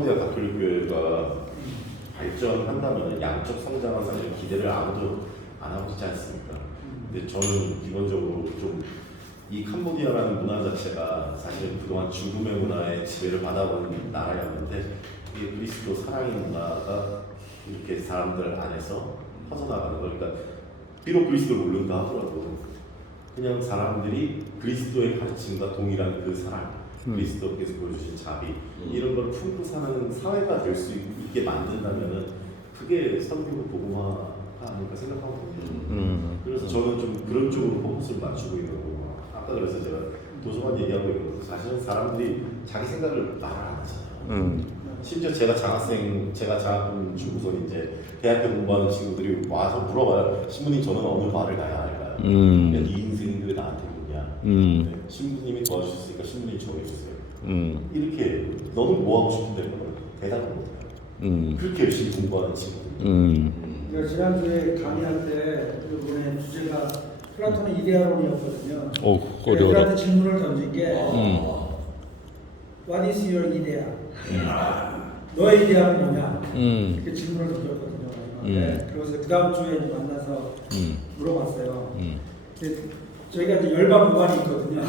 캄보디아 가톨릭교회가 발전한다면 양적 성장은 사실 기대를 아무도 안 하고 있지 않습니까? 근데 저는 기본적으로 좀 이 캄보디아라는 문화 자체가 사실 그동안 중국의 문화에 지배를 받아온 나라였는데 이 그리스도 사랑의 문화가 이렇게 사람들 안에서 퍼져나가는 거. 그러니까 비록 그리스도를 모른다 하더라도 그냥 사람들이 그리스도의 가르침과 동일한 그 사랑, 그리스도께서 보여주신 자비 이런 걸 품고 사는 사회가 될 수 있게 만든다면은 그게 선교고 복음화가 아닐까 생각하거든요. 그래서 저는 좀 그런 쪽으로 포커스를 맞추고 있는 거고 아까 그래서 제가 도서관 얘기하고 있는 것도 사실은 사람들이 자기 생각을 말을 안 하잖아요. 심지어 제가 장학금 주고서 이제 대학교 공부하는 친구들이 와서 물어봐요. 신부님 저는 어느 말을 가야 할까요? 네 인생이 왜 나한테 묻냐? 네, 신부님이 도와주셨으니까 신부님 정해주세요. 이렇게 너는 뭐 하고 싶은데 대답을 못해요. 그렇게 열심히 공부하는 친구들. 제가 지난주에 강의할 때 이번에 주제가 플라톤의 이데아론이었거든요. 어려워. 질문을 던진 게 What is your idea? 너의 이데아는 뭐냐? 이렇게 질문을 던졌거든요. 그래서 그 다음 주에 이제 만나서 물어봤어요. 근데 저희가 이제 열반 무반이 있거든요.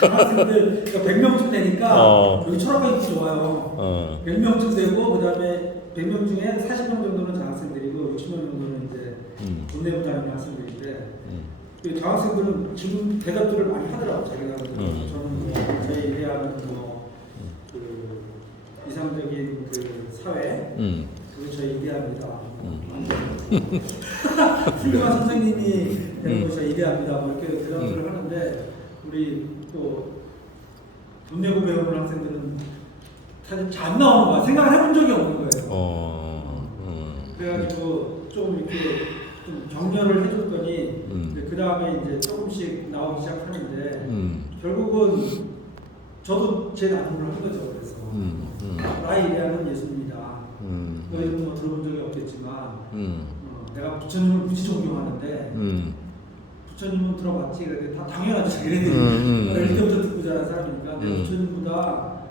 학생들 100명쯤 되니까 여기 철학과입도 좋아요. 100명쯤 되고 그다음에 100명 중에 40명 정도는 장학생들이고 60명 정도는 이제 국내부 다니는 학생들인데 그 장학생들은 지금 대답들을 많이 하더라고요. 자기가 저는 뭐 저에 대한 그 이상적인 그 사회 그거 저희 이해합니다. 훌륭한 선생님이 되는 것이 이해합니다. 뭐 이렇게 대답들을 하는데 우리 또 돈 내고 배우는 학생들은 사실 잘 나오는 거야. 생각을 해본 적이 없는 거예요. 그래가지고 좀 이렇게 좀 격려를 해줬더니 그 다음에 이제 조금씩 나오기 시작하는데 결국은 저도 제 나눔을 한 거죠. 그래서 나의 이해하는 예수님이다. 너희는 뭐 들어본 적이 없겠지만 내가 부처님을 무지 존경하는데 부처님은 들어봤지. 그래 다 당연하지. 어릴 때부터 듣고 자란 사람이니까 내 부처님보다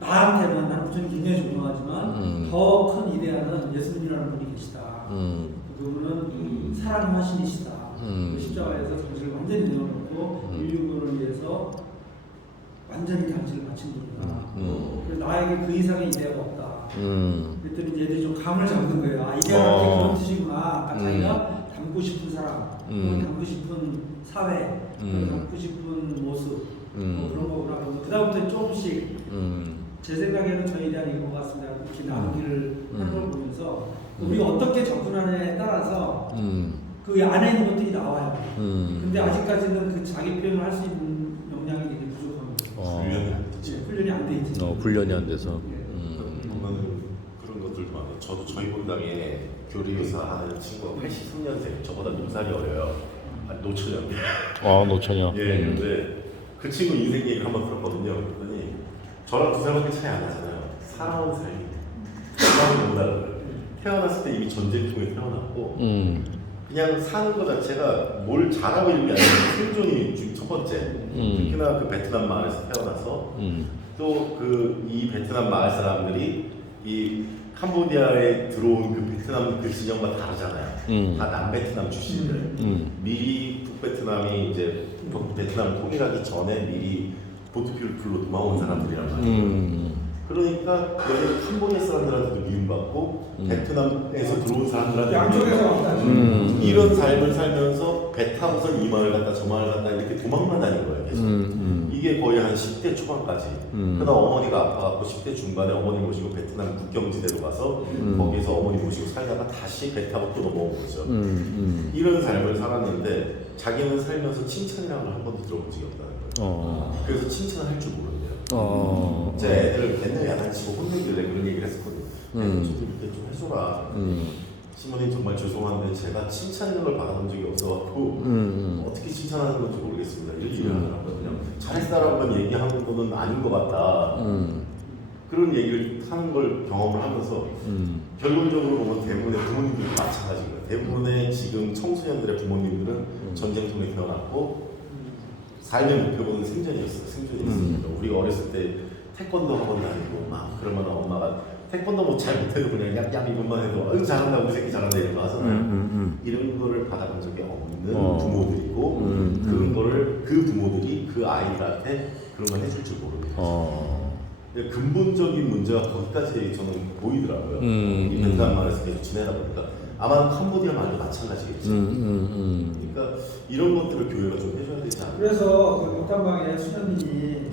나한테는 나는 부처님 굉장히 존경하지만 더 큰 이데아는 예수님이라는 분이 계시다. 그분은 사랑의 화신이시다. 그 십자가에서 당신을 완전히 내어놓고 인류를 위해서 완전히 당신을 바친 분이다. 그래서 나에게 그 이상의 이데아가 없다. 그랬더니 얘들이 좀 감을 잡는 거예요. 아, 이데아가 그런 뜻이구나. 아까 자기가 담고 싶은 사람, 담고 싶은 사회, 담고 싶은 모습 뭐 그런 거구나. 그 다음부터 조금씩 제 생각에는 저희 대한 이것 같습니다. 이렇게 나누기를 하는 걸 보면서 우리가 어떻게 접근하느냐에 따라서 그 안에 있는 것들이 나와요. 근데 아직까지는 그 자기 표현을 할 수 있는 역량이 되게 부족합니다. 훈련이 안 돼 있지. 훈련이 안 돼서. 보면은 그런 것들도 많아요. 저도 저희 본당에 교리교사 하는 친구가 83년생, 저보다 6살이 어려요. 노처녀. 노처녀. 예, 근데 그 친구 인생 얘기를 한번 들었거든요. 그랬더니 저랑 2살밖에 차이 안 나잖아요. 살아온 삶이 너무 다르더라고요. 태어났을 때 이미 전쟁통에 태어났고 그냥 사는 것 자체가 뭘 잘하고 있는 게 아니라 생존이 지금 첫 번째. 특히나 그 베트남 마을에서 태어나서 또 그 이 베트남 마을 사람들이 이 캄보디아에 들어온 그 베트남 그 진영과 다르잖아요. 다 남베트남 출신들. 미리 북베트남이 이제 베트남 통일하기 전에 미리 보트피를 불러 도망온 사람들이란 말이에요. 그러니까 여기는 캄보디아 사람들한테도 미움받고 베트남에서 들어온 사람들한테 양쪽에서 왔다. 이런 삶을 살면서 배 타고서 이 마을 갔다 저 마을 갔다 이렇게 도망만 다닌 거예요. 계속. 이게 거의 한 10대 초반까지. 그러다 어머니가 아파갖고 10대 중반에 어머니 모시고 베트남 국경지대로 가서 거기서 어머니 모시고 살다가 다시 배 타고 또 넘어온 거죠. 이런 삶을 살았는데 자기는 살면서 칭찬이라는 걸 한 번도 들어본 적이 없다는 거예요. 그래서 칭찬을 할 줄 모른대요. 제 애들을 맨날 야단치고 혼내길래 그런 얘기를 했었거든요. 저도 이렇게 좀 해줘라. 신부님 정말 죄송한데 제가 칭찬 이런 걸 받아본 적이 없어갖고 어떻게 칭찬하는 건지 모르겠습니다. 이런 얘기를 하더라고요. 그냥 잘했다라고만 얘기하는 거는 아닌 것 같다. 그런 얘기를 하는 걸 경험을 하면서 결론적으로 보면 대부분의 부모님들도 마찬가지인 거예요. 대부분의 지금 청소년들의 부모님들은 전쟁통에 태어났고 삶의 목표는 생존이었어요. 생존이었습니다. 우리가 어렸을 때 태권도 학원 다니고 막 그러면 엄마가 태권도 뭐 잘 못해도 그냥 얌얌 이것만 해도 아유 잘한다 우리 새끼 잘한다 이런 거 하잖아요. 이런 거를 받아본 적이 없는 부모들이고 그 부모들이 그 아이들한테 그런 걸 해줄 줄 모르겠어요. 근데 근본적인 문제가 거기까지 저는 보이더라고요. 이 벤단마을에서 계속 지내다 보니까 아마 캄보디아 말도 마찬가지겠죠. 그러니까 이런 것들을 교회가 좀 해줘야 되지 않을까. 그래서 그 목단방에 수녀님이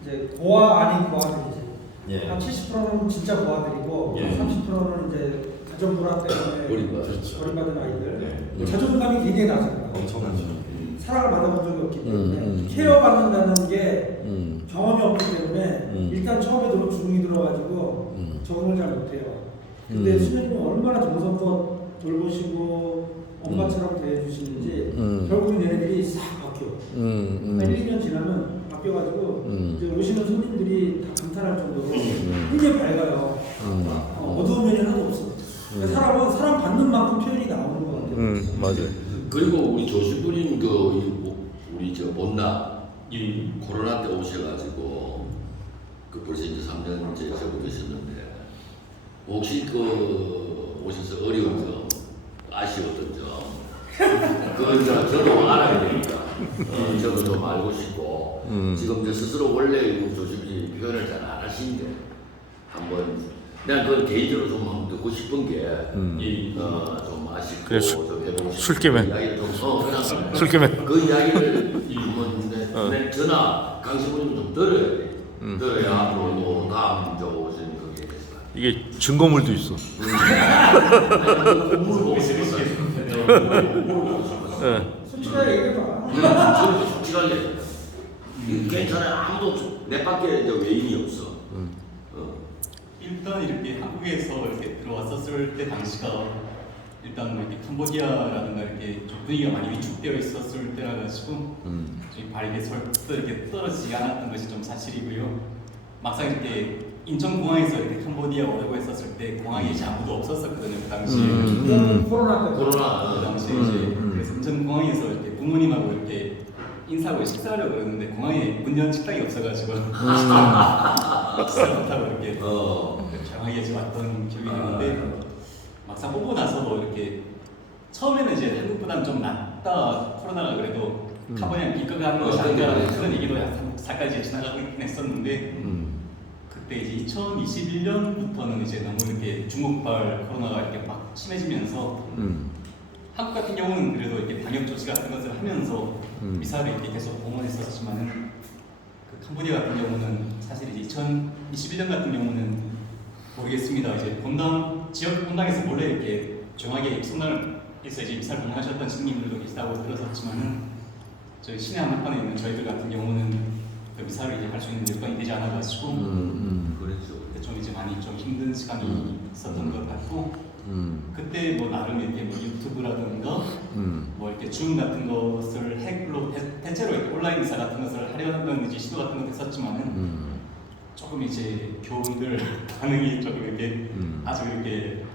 이제 고아 아닌 고아들이지. 예. 한 70%는 진짜 고아들이고 예. 30%는 이제 가정 불화 때문에 버림받은 아이들. 네. 자존감이 굉장히 낮아요. 엄청나죠. 사랑을 받아본 적이 없기 때문에 케어받는다는 게 경험이 없기 때문에 일단 처음에 주둥이 들어가지고 적응을 잘 못해요. 근데 수녀님이 얼마나 정성껏 돌보시고 엄마처럼 대해주시는지 결국은 얘네들이 싹 바뀌어. 한 1, 2년 지나면 바뀌어가지고 이제 오시는 손님들이 다 감탄할 정도로 굉장히 밝아요. 어두운 면이 하나도 없어. 그러니까 사람은 사람 받는 만큼 표현이 나오는 것 같아요. 맞아요. 그리고 우리 조시부님 우리 저 못나 코로나 때 오셔가지고 그 벌써 이제 3년째 접어드셨는데 혹시 그 오셔서 어려운 점, 아쉬웠던 점, 그건 저도 알아야 되니까 저도 좀 알고 싶고 지금 저 스스로 원래 우리 조시부님 표현을 잘 안 하시는데 한번 난 그건 개인적으로 좀 한번 듣고 싶은 게 좀 아쉽고 그래, 좀 해보고 싶은 술김에. 이야기를 좀 그냥 술김에. 그 이야기를 한번 내 전화 강신부님 좀 들어야 돼. 들어야 앞으로 또 다음 저 오신 거기에 대해서 이게 증거물도 있어. 공부를 보고 싶었어. 솔직하게 얘기해봐. 저는 솔직하게 괜찮아요. 아무도 없어. 내 밖에 이제 외인이 없어. 일단 이렇게 한국에서 이렇게 들어왔었을 때 당시가 일단 뭐 이렇게 캄보디아라든가 이렇게 좀 분위기가 많이 위축되어 있었을 때라 가지고 저희 발이 절대 이렇게 떨어지지 않았던 것이 좀 사실이고요. 막상 이렇게 인천공항에서 이렇게 캄보디아 오라고 했었을 때 공항에 이제 아무도 없었었거든요. 그 당시에 코로나 때. 그 당시에 이제 그래서 인천공항에서 이렇게 부모님하고 이렇게 인사하고 식사하려고 그러는데 공항에 문 연 식당이 없어가지고 식사 못하고 이렇게 조용하게 이제 왔던 기억이 있는데 막상 오고 나서도 이렇게 처음에는 이제 한국보다는 좀 낫다 코로나가 그래도 캄보디아 비과가 것이 아니라 그런 얘기도 약간 살까지 지나가긴 했었는데 그때 이제 2021년부터는 이제 너무 이렇게 중국발 코로나가 이렇게 막 심해지면서 한국 같은 경우는 그래도 이렇게 방역 조치 같은 것을 하면서 미사를 이렇게 계속 봉헌했었지만은 그 캄보디아 같은 경우는 사실 이제 2021년 같은 경우는 모르겠습니다. 이제 지역 본당에서 몰래 이렇게 조용하게 입성당에서 이제 미사를 봉헌하셨던 신님들도 계시다고 들었었지만은 저희 시내 한복판에 있는 저희들 같은 경우는 그 미사를 이제 할 수 있는 여건이 되지 않아가지고 그렇죠. 그때 좀 이제 많이 좀 힘든 시간이 있었던 것 같고. 그때 뭐 나름 이렇게 뭐 유튜브라든가 뭐 이렇게 줌 같은 것을 핵으로 대체로 이렇게 온라인 미사 같은 것을 하려는 이제 시도 같은 것도 했었지만은 조금 이제 교우들 반응이 조금 이렇게 아주 이렇게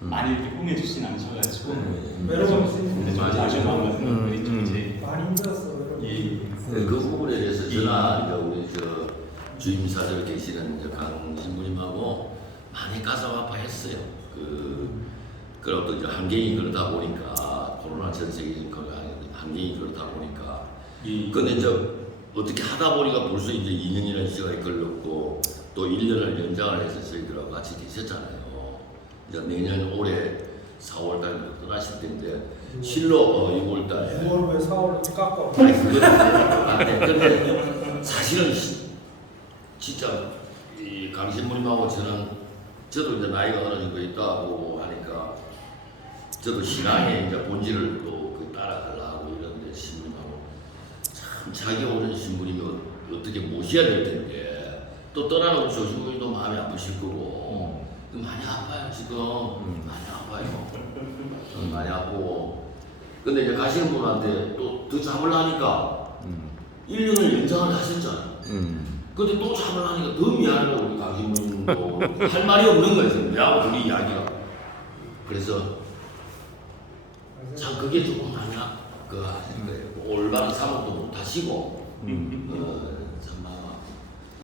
많이 이렇게 꾸며주진 않으셔가지고 외로움이 있으니까. 좀 아쉬워하는 같은 것들이 좀 이제 많이 힘들었어. 외로움이. 그 부분에 대해서 전화 우리 저 주임사들 계시는 강 신부님하고 많이 가슴아파했어요. 그런 또 이제 환경이 그러다 보니까 코로나 전 세계적인 환경이 그러다 보니까 근데 이제 어떻게 하다 보니까 벌써 이제 2년이라는 시간이 걸렸고 또 1년을 연장을 해서 저희들하고 같이 계셨잖아요. 이제 내년 올해 4월달에 떠나실 텐데 실로 6월달에 9월 왜 4월 깎아? 근데 사실은 진짜 이 강신부님하고 저도 이제 나이가 어느 정도 있다고 하니까 저도 신앙의 이제 본질을 또 따라가려고 이러는데 신부님하고 참 자기 오는 신부님이 어떻게 모셔야 될 텐데 또 떠나는 조신부님도 마음이 아프실 거고 많이 아파요 지금 많이 아파요 많이 아프고 근데 이제 가시는 분한테 또 더 잡으려니까 1년을 연장을 하셨잖아요. 근데 또 잡을 하니까 더 미안해요. 우리 강신부님도 할 말이 없는 거예요. 지금 내하고 둘이 이야기가. 그래서 참 그게 조금 많이 그 하시는 거예요. 올바른 사업도 못 하시고